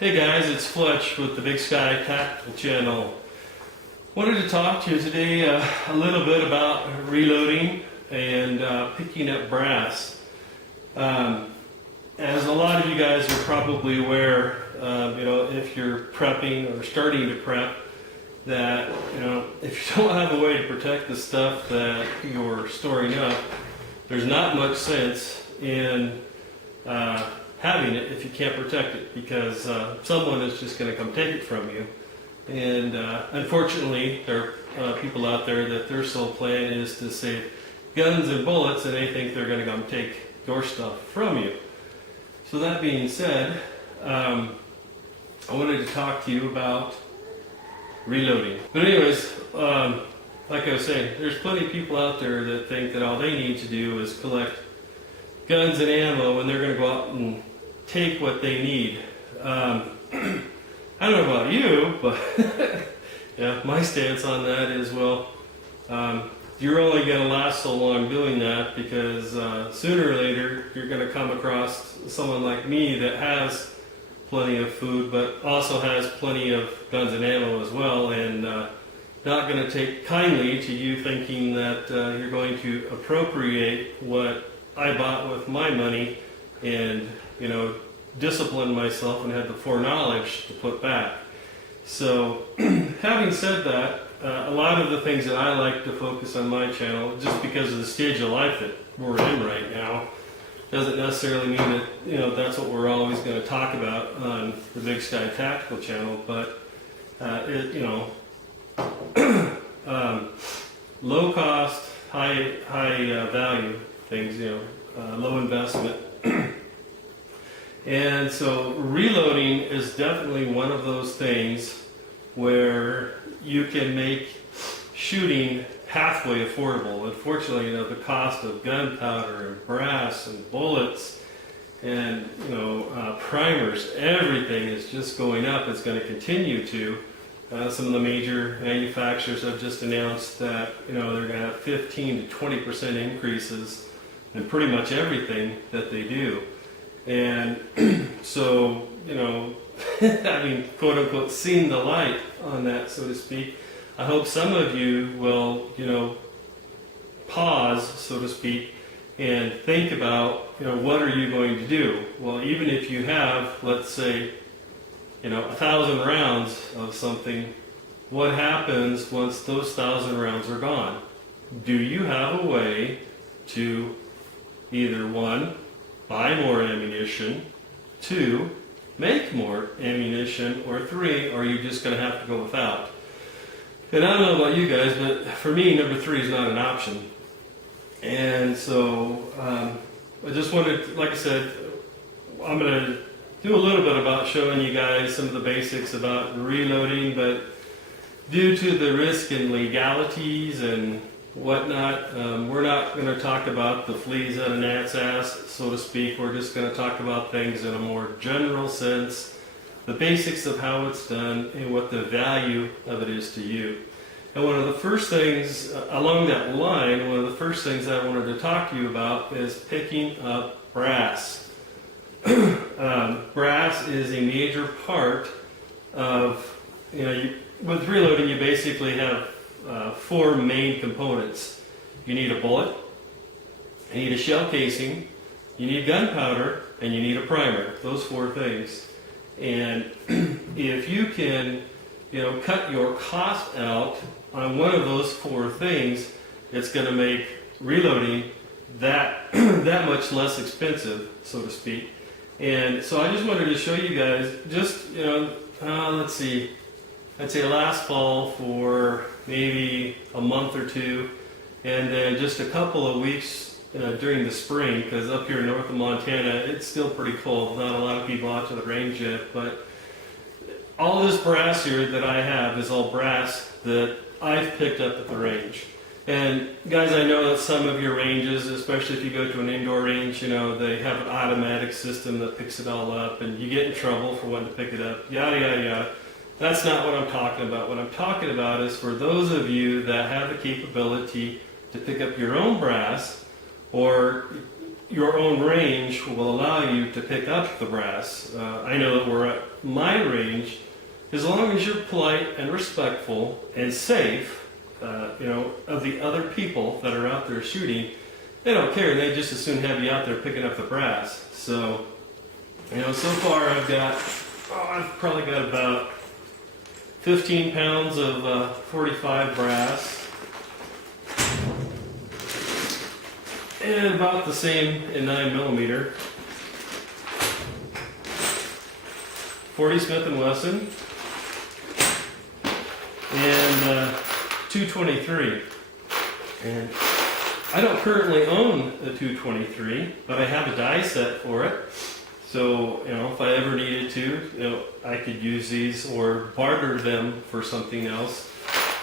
Hey guys, it's Fletch with the Big Sky Tactical Channel. Wanted to talk to you today a little bit about reloading and picking up brass. As a lot of you guys are probably aware, if you're prepping or starting to prep, that if you don't have a way to protect the stuff that you're storing up, there's not much sense in having it if you can't protect it, because someone is just going to come take it from you. And unfortunately, there are people out there that their sole plan is to save guns and bullets, and they think they're going to come take your stuff from you. So that being said, I wanted to talk to you about reloading. But anyways, like I was saying, there's plenty of people out there that think that all they need to do is collect guns and ammo, and they're going to go out and take what they need. I don't know about you, but yeah, my stance on that is, well, you're only going to last so long doing that, because sooner or later you're going to come across someone like me that has plenty of food, but also has plenty of guns and ammo as well, and not going to take kindly to you thinking that you're going to appropriate what I bought with my money and discipline myself and have the foreknowledge to put back. So having said that, a lot of the things that I like to focus on my channel, just because of the stage of life that we're in right now, doesn't necessarily mean that that's what we're always going to talk about on the Big Sky Tactical Channel, but low cost, high value things, low investment. And so reloading is definitely one of those things where you can make shooting halfway affordable. Unfortunately, the cost of gunpowder and brass and bullets and primers, everything is just going up. It's going to continue to. Some of the major manufacturers have just announced that they're going to have 15 to 20% increases in pretty much everything that they do. And so, having quote unquote seen the light on that, so to speak, I hope some of you will, pause, so to speak, and think about, what are you going to do? Well, even if you have, let's say, 1,000 rounds of something, what happens once those 1,000 rounds are gone? Do you have a way to either, one, buy more ammunition, two, make more ammunition, or three, are you just going to have to go without? And I don't know about you guys, but for me, number three is not an option. And so I just wanted, like I said, I'm going to do a little bit about showing you guys some of the basics about reloading, but due to the risk and legalities and whatnot, we're not going to talk about the fleas out of gnat's ass, so to speak. We're just going to talk about things in a more general sense, the basics of how it's done and what the value of it is to you. And one of the first things along that line, one of the first things I wanted to talk to you about is picking up brass. Brass is a major part of, with reloading you basically have four main components. You need a bullet, you need a shell casing, you need gunpowder, and you need a primer. Those four things. And if you can, cut your cost out on one of those four things, it's going to make reloading that much less expensive, so to speak. And so I just wanted to show you guys, just let's see, I'd say last fall for maybe a month or two, and then just a couple of weeks during the spring, because up here north of Montana it's still pretty cold. Not a lot of people out to the range yet, but all this brass here that I have is all brass that I've picked up at the range. And guys, I know that some of your ranges, especially if you go to an indoor range, they have an automatic system that picks it all up, and you get in trouble for wanting to pick it up, yada yada yada. That's not what I'm talking about. What I'm talking about is for those of you that have the capability to pick up your own brass, or your own range will allow you to pick up the brass. I know that we're at my range, as long as you're polite and respectful and safe, of the other people that are out there shooting, they don't care. They just as soon have you out there picking up the brass. So, so far I've probably got about 15 pounds of 45 brass, and about the same in 9mm. 40 Smith & Wesson, and 223. And I don't currently own a 223, but I have a die set for it. So, if I ever needed to, I could use these or barter them for something else.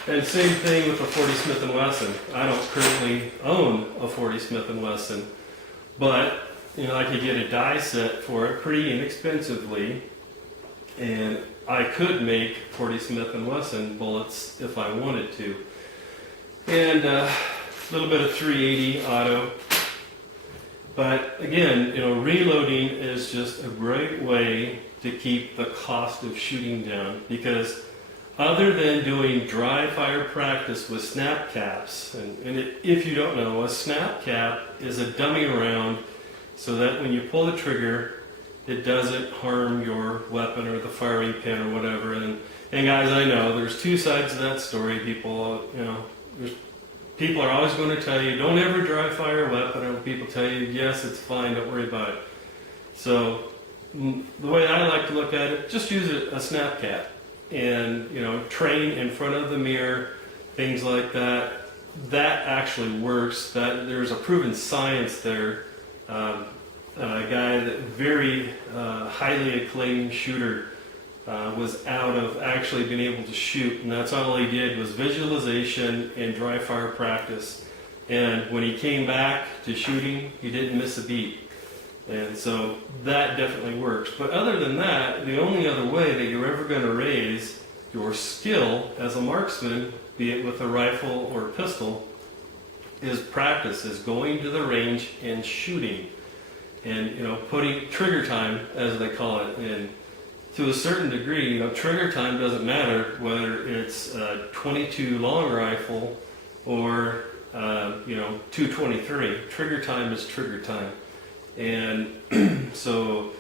And same thing with the 40 Smith & Wesson. I don't currently own a 40 Smith & Wesson, but, I could get a die set for it pretty inexpensively, and I could make 40 Smith & Wesson bullets if I wanted to. And a little bit of 380 auto. But again, reloading is just a great way to keep the cost of shooting down, because other than doing dry fire practice with snap caps, if you don't know, a snap cap is a dummy round so that when you pull the trigger, it doesn't harm your weapon or the firing pin or whatever. And guys, I know there's two sides to that story. People are always going to tell you, don't ever dry fire a weapon, and people tell you, yes, it's fine, don't worry about it. So the way I like to look at it, just use a snap cap and, train in front of the mirror, things like that. That actually works. There's a proven science there. A guy that very highly acclaimed shooter was out of actually being able to shoot, and that's all he did was visualization and dry fire practice. And when he came back to shooting, he didn't miss a beat. And so that definitely works. But other than that, the only other way that you're ever going to raise your skill as a marksman, be it with a rifle or a pistol, is practice, is going to the range and shooting. And, putting trigger time, as they call it, in. To a certain degree, trigger time doesn't matter whether it's a 22 long rifle or 223. Trigger time is trigger time. And so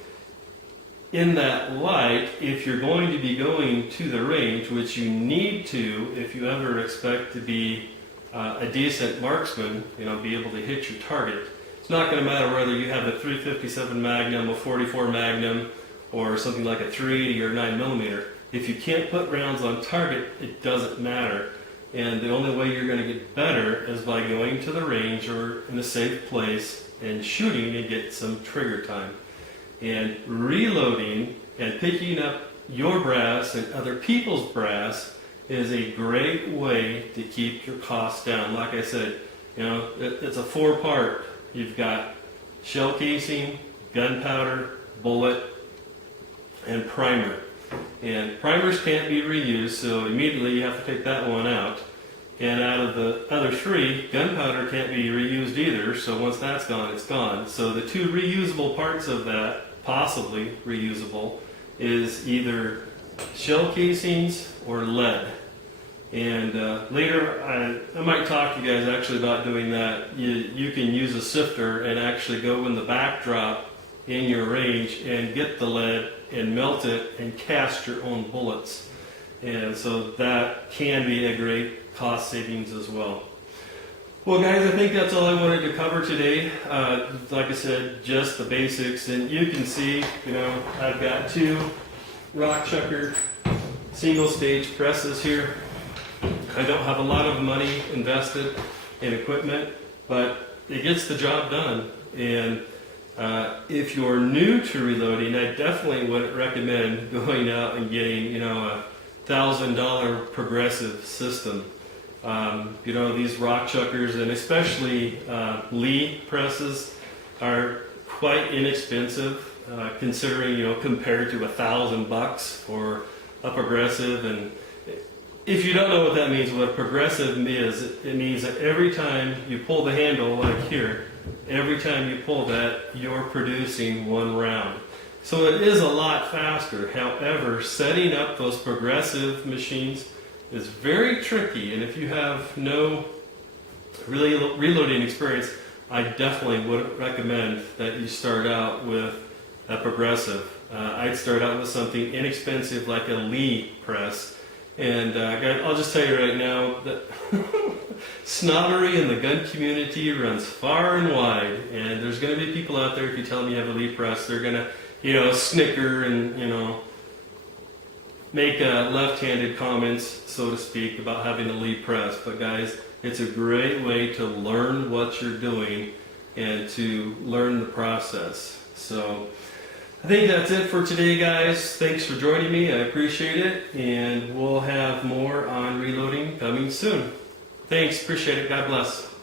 in that light, if you're going to be going to the range, which you need to if you ever expect to be a decent marksman, be able to hit your target, it's not going to matter whether you have a 357 Magnum, a 44 Magnum, or something like a 380 or 9mm. If you can't put rounds on target, it doesn't matter. And the only way you're going to get better is by going to the range or in a safe place and shooting and get some trigger time. And reloading and picking up your brass and other people's brass is a great way to keep your costs down. Like I said, it's a four-part. You've got shell casing, gunpowder, bullet, and primer. And primers can't be reused, so immediately you have to take that one out. And out of the other three, gunpowder can't be reused either, so once that's gone, it's gone. So the two reusable parts of that, possibly reusable, is either shell casings or lead. And later, I might talk to you guys actually about doing that. You can use a sifter and actually go in the backdrop in your range and get the lead and melt it and cast your own bullets. And so that can be a great cost savings as well. Well guys, I think that's all I wanted to cover today. Like I said, just the basics. And you can see, I've got two rock chucker single stage presses here. I don't have a lot of money invested in equipment, but it gets the job done. And if you're new to reloading, I definitely wouldn't recommend going out and getting, a $1,000 progressive system. These rock chuckers and especially Lee presses are quite inexpensive, considering, compared to $1,000 for a progressive. And if you don't know what that means, what progressive is, it means that every time you pull the handle, like here, every time you pull that, you're producing 1 round. So it is a lot faster. However, setting up those progressive machines is very tricky, and if you have no reloading experience, I definitely would recommend that you start out with a progressive. I'd start out with something inexpensive like a Lee press. And I'll just tell you right now that snobbery in the gun community runs far and wide. And there's going to be people out there, if you tell them you have a Lee press, they're going to, snicker and, make left-handed comments, so to speak, about having a Lee press. But guys, it's a great way to learn what you're doing and to learn the process. So I think that's it for today, guys. Thanks for joining me. I appreciate it. And we'll have more on reloading coming soon. Thanks. Appreciate it. God bless.